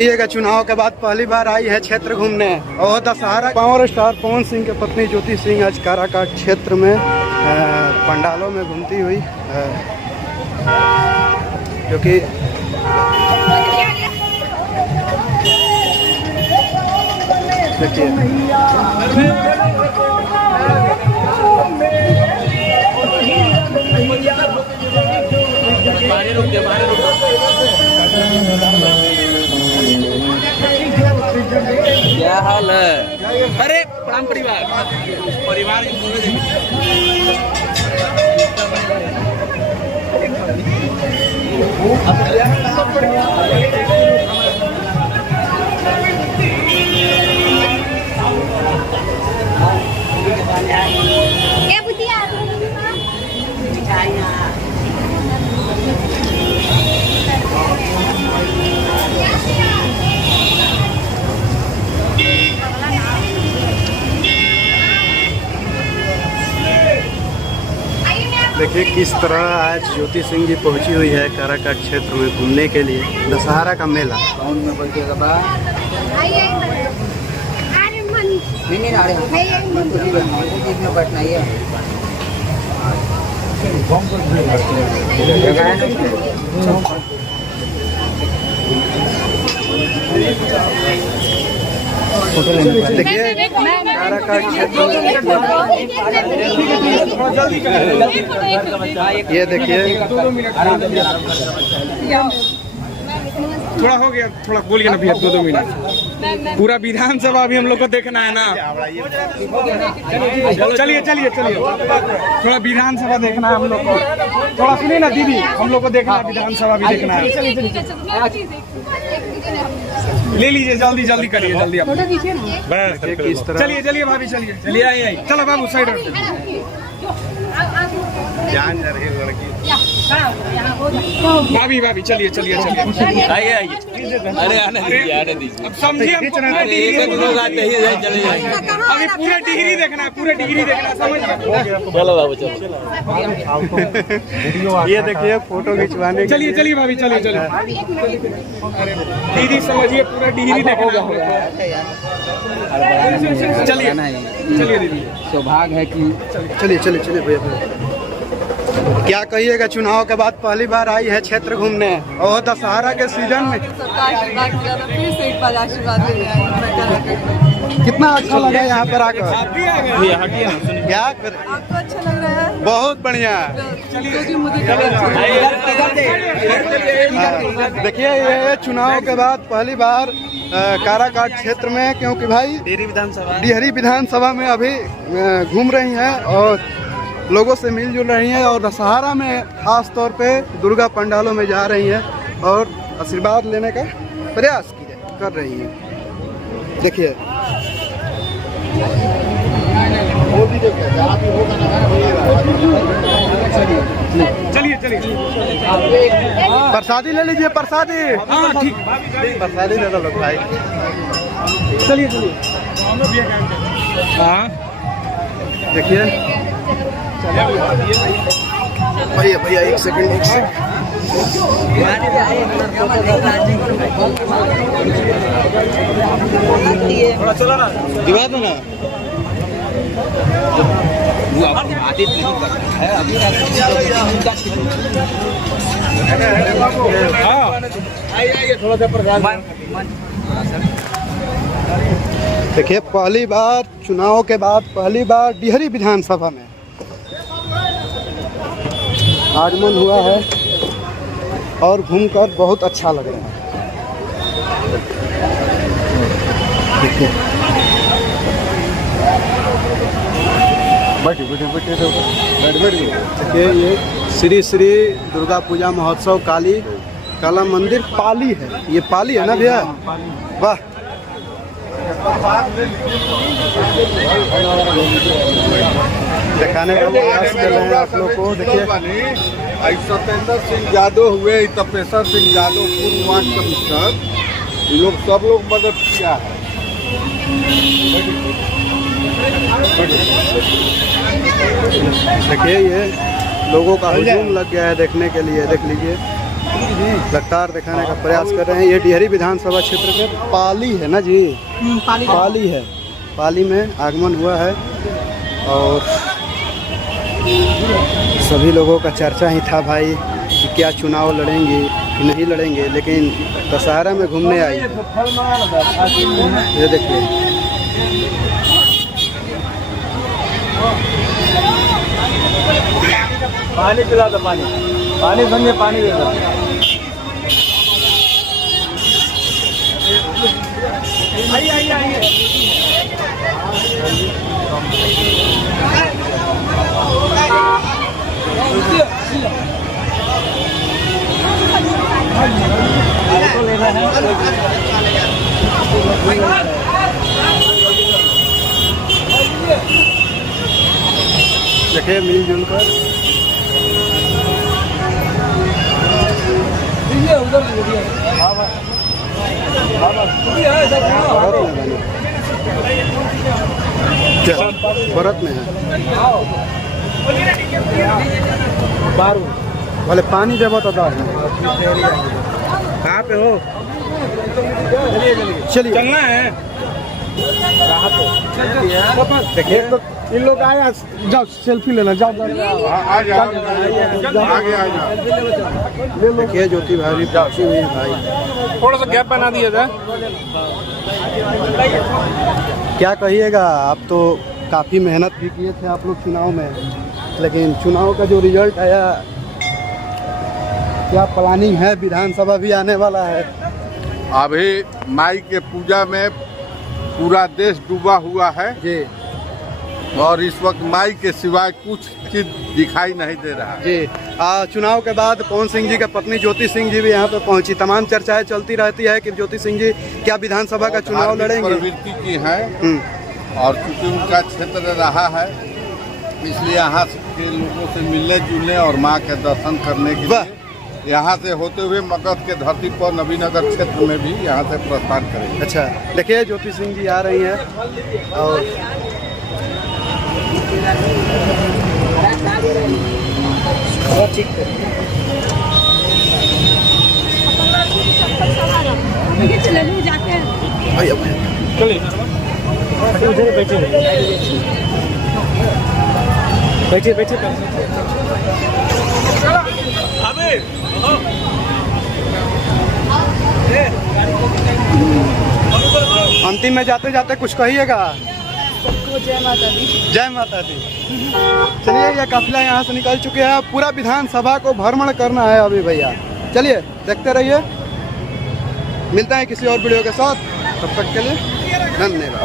ये का चुनाव के बाद पहली बार आई है क्षेत्र घूमने और दशहरा पावर स्टार पवन सिंह के पत्नी ज्योति सिंह आज काराकाट क्षेत्र में पंडालों में घूमती हुई क्योंकि देखिए क्या हाल है? अरे प्रणाम परिवार देखिए किस तरह आज ज्योति सिंह जी पहुंची हुई है काराकाट क्षेत्र में घूमने के लिए दशहरा का मेला। साउंड में बैठेगा बा नहीं आ रहे में बैठना ही है। देखिए काराकाट क्षेत्र ये देखिए थोड़ा हो गया, थोड़ा बोलिए ना भैया, 2 मिनट। पूरा विधानसभा अभी हम लोग को देखना है ना। चलिए चलिए चलिए, थोड़ा विधानसभा देखना है हम लोग को। थोड़ा सुनिए ना दीदी, हम लोग को देखना है, विधानसभा भी देखना है। ले लीजिए, जल्दी जल्दी करिए, जल्दी आप। किस तरह चलिए चलिए भाभी, चलिए चलिए, आई चलो बाबू साइड। जान जा रही है लड़की। भाभी भाभी चलिए चलिए चलिए, आइए आइए। अरे आने दीजिए। अब समझिए, हम लोग आते ही चले जाएंगे। अभी पूरा डिग्री देखना है, पूरा डिग्री देखना है, समझ गए? चलो बाबू चलो। ये देखिए फोटो खिंचवाने। चलिए चलिए भाभी, चलिए चलिए दीदी, समझिए पूरा डिग्री देखना है। चलिए चलिए दीदी, सौभाग्य है कि चलिए चलिए चलिए भैया। क्या कहिएगा, चुनाव के बाद पहली बार आई है क्षेत्र घूमने और दशहरा के सीजन में कितना अच्छा लगा यहाँ पर आकर। क्या करें, आपको अच्छा लग रहा है? बहुत बढ़िया। देखिए ये चुनाव के बाद पहली बार काराकाट क्षेत्र में, क्योंकि भाई डिहरी विधानसभा में अभी घूम रही हैं और लोगों से मिलजुल रही हैं और दशहरा में खास तौर पे दुर्गा पंडालों में जा रही हैं और आशीर्वाद लेने का प्रयास कर रही हैं। देखिए चलिए चलिए, प्रसादी ले लीजिए, प्रसादी। हाँ ठीक, प्रसादी ले लो भाई। चलिए चलिए। हाँ देखिए भैया भैया, एक सेकंड। थोड़ा चला ना, दिवा दो ना। आदित नहीं करता है अभी। थोड़ा सा प्रधान। देखिए पहली बार चुनाव के बाद पहली बार डिहरी विधानसभा में आगमन हुआ है और घूमकर बहुत अच्छा लग रहा है। देखिए देखिए ये श्री श्री दुर्गा पूजा महोत्सव काला मंदिर पाली है। ये पाली है ना भैया? वाह, दिखाने का प्रयास कर रहे हैं आप लोग को। देखिए सत्येंद्र सिंह यादव हुए, तपेश्वर सिंह यादव पूर्व वार्ड कमिश्नर, लोग सब लोग मदद किया है। देखिए ये लोगों का हुजूम लग गया है देखने के लिए। देख लीजिए रफ्तार दिखाने का प्रयास कर रहे हैं। ये डिहरी विधानसभा क्षेत्र के पाली है ना जी, पाली है, पाली में आगमन हुआ है और सभी लोगों का चर्चा ही था भाई कि क्या चुनाव लड़ेंगे कि नहीं लड़ेंगे, लेकिन दशहरा में घूमने आई। ये देखिए पानी पिला दो, पानी पानी समझे, पानी दे दो। देखिए मिलजुल कर भरत में है बोले पानी देवो तो कहाँ पे हो? चलिए चलना है। देखिए तो इन लोग आया, जाओ सेल्फी लेना, जाओ आगे आ जाओ। देखिए ज्योति भाभी पहुंची हुई है भाई। थोड़ा सा गैप बना दिया था। क्या कहिएगा, आप तो काफ़ी मेहनत भी किए थे आप लोग चुनाव में, लेकिन चुनाव का जो रिजल्ट आया, क्या प्लानिंग है? विधानसभा भी आने वाला है। अभी माई के पूजा में पूरा देश डूबा हुआ है जी और इस वक्त माई के सिवाय कुछ चीज दिखाई नहीं दे रहा है। जी चुनाव के बाद पवन सिंह जी का पत्नी ज्योति सिंह जी भी यहाँ पे पहुंची। तमाम चर्चाएं चलती रहती है कि ज्योति सिंह जी क्या विधानसभा का चुनाव लड़ेंगे। प्रवृत्ति की है और चूंकि उनका क्षेत्र रहा है, इसलिए यहाँ के लोगों से मिलने जुलने और माँ के दर्शन करने के लिए यहाँ से होते हुए मगध के धरती पर नवीनगर क्षेत्र में भी यहाँ से प्रस्थान करेंगे। अच्छा देखिए ज्योति सिंह जी आ रही हैं और बैठिए बैठिए। अंतिम में जाते जाते कुछ कहिएगा। जय माता दी। जय माता दी। चलिए ये काफिला यहाँ से निकल चुके हैं, पूरा विधानसभा को भ्रमण करना है अभी भैया। चलिए देखते रहिए, मिलता है किसी और वीडियो के साथ, तब तक के लिए धन्यवाद।